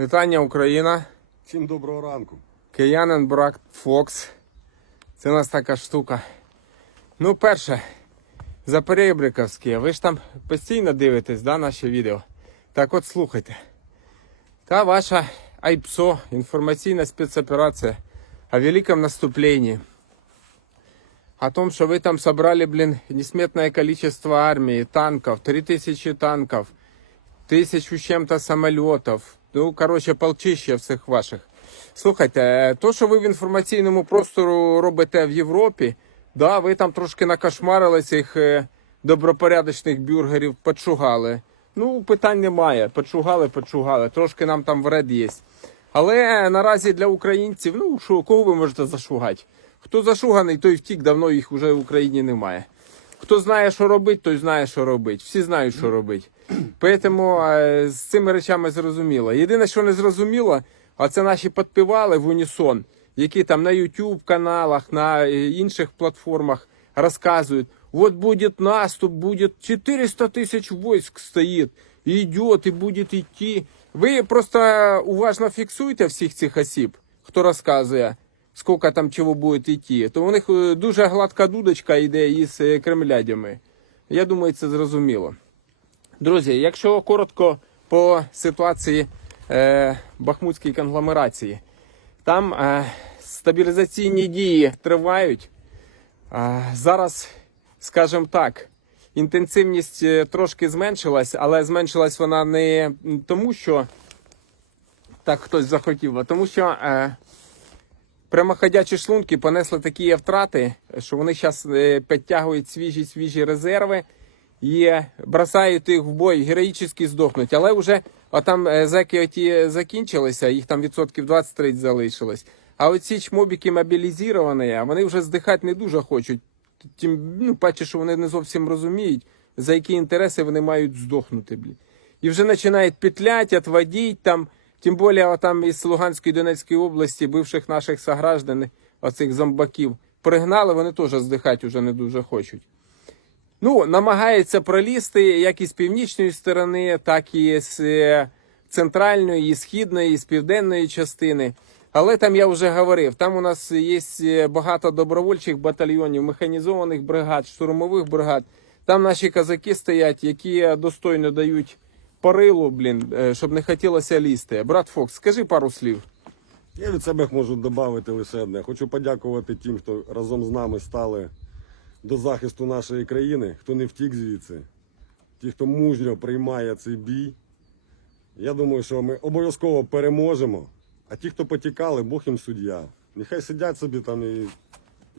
Вітання Україна. Всім доброго ранку. Киянин Брак Фокс. Це у нас така штука. Ну, перше, за перебриковське. Ви ж там постійно дивитесь, да, наші відео. Так от слухайте. Та ваша АЙПСО, інформаційна спецоперація о великом наступлении. О том, что вы там собрали, блин, несметное количество армии, танков, 3000 танков, тисячу з чим-то самольотів. Ну, коротше, полчища всіх ваших. Слухайте, е, то, що ви в інформаційному простору робите в Європі, да, ви там трошки накошмарили цих е, добропорядочних бюргерів, почугали. Ну, питань немає. Почугали, почугали. Трошки нам там вред є. Але наразі для українців, ну що, кого ви можете зашугати? Хто зашуганий, той втік, давно їх вже в Україні немає. Хто знає, що робить, той знає, що робить. Всі знають, що робить. Тому е, з цими речами зрозуміло. Єдине, що не зрозуміло, а це наші підпівали в унісон, які там на YouTube каналах, на е, інших платформах розказують. Вот будет наступ, будет 400 тисяч войск стоїть, і йде, і буде йти. Ви просто уважно фіксуйте всіх цих осіб, хто розказує, скільки там чого буде йти. То у них е, дуже гладка дудочка йде із е, кремлядями. Я думаю, це зрозуміло. Друзі, якщо коротко по ситуації е, Бахмутській конгломерації, там е, стабілізаційні дії тривають. Е, зараз, скажімо так, інтенсивність е, трошки зменшилась, але зменшилась вона не тому, що так хтось захотів, а тому що е, прямоходячі шлунки понесли такі втрати, що вони зараз підтягують свіжі свіжі резерви і бросають їх в бой, героїчно здохнуть. Але вже а там е, зеки оті закінчилися, їх там відсотків 20-30 залишилось. А оці чмобіки мобілізовані, вони вже здихати не дуже хочуть. Тим ну, паче, що вони не зовсім розуміють, за які інтереси вони мають здохнути. Блін. І вже починають петлять, отводить там. Тим більше там із Луганської Донецької області, бивших наших сограждан, оцих зомбаків, пригнали, вони теж здихати вже не дуже хочуть. Ну, намагається пролізти як із північної сторони, так і з е, центральної, і східної, і з південної частини. Але там я вже говорив, там у нас є е, багато добровольчих батальйонів, механізованих бригад, штурмових бригад. Там наші казаки стоять, які достойно дають парилу, блін, е, щоб не хотілося лізти. Брат Фокс, скажи пару слів. Я від себе можу додати лише одне. Хочу подякувати тим, хто разом з нами стали до захисту нашої країни, хто не втік звідси, ті, хто мужньо приймає цей бій. Я думаю, що ми обов'язково переможемо. А ті, хто потікали, Бог їм суддя. Нехай сидять собі там і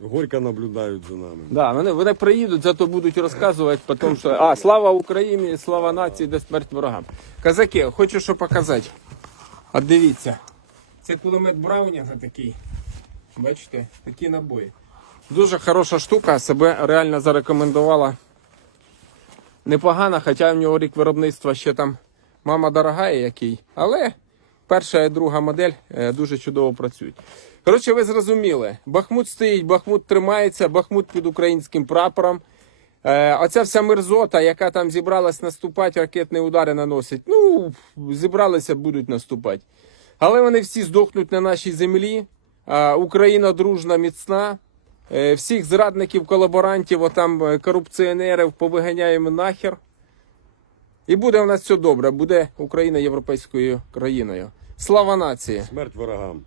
горько наблюдають за нами. Да, вони, вони приїдуть, зато будуть розказувати потім, що а, слава Україні, слава нації, де смерть ворогам. Казаки, хочу що показати. От дивіться. Це кулемет Браунінга такий. Бачите, такі набої. Дуже хороша штука, себе реально зарекомендувала. Непогано, хоча в нього рік виробництва ще там мама дорога який. Але перша і друга модель е, дуже чудово працюють. Коротше, ви зрозуміли, Бахмут стоїть, Бахмут тримається, Бахмут під українським прапором. Е, оця вся мерзота, яка там зібралась наступати, ракетні удари наносить. Ну, зібралися, будуть наступати. Але вони всі здохнуть на нашій землі. Україна дружна, міцна. Е, всіх зрадників, колаборантів, отам е, корупціонерів повиганяємо нахер. І буде в нас все добре. Буде Україна європейською країною. Слава нації! Смерть ворогам.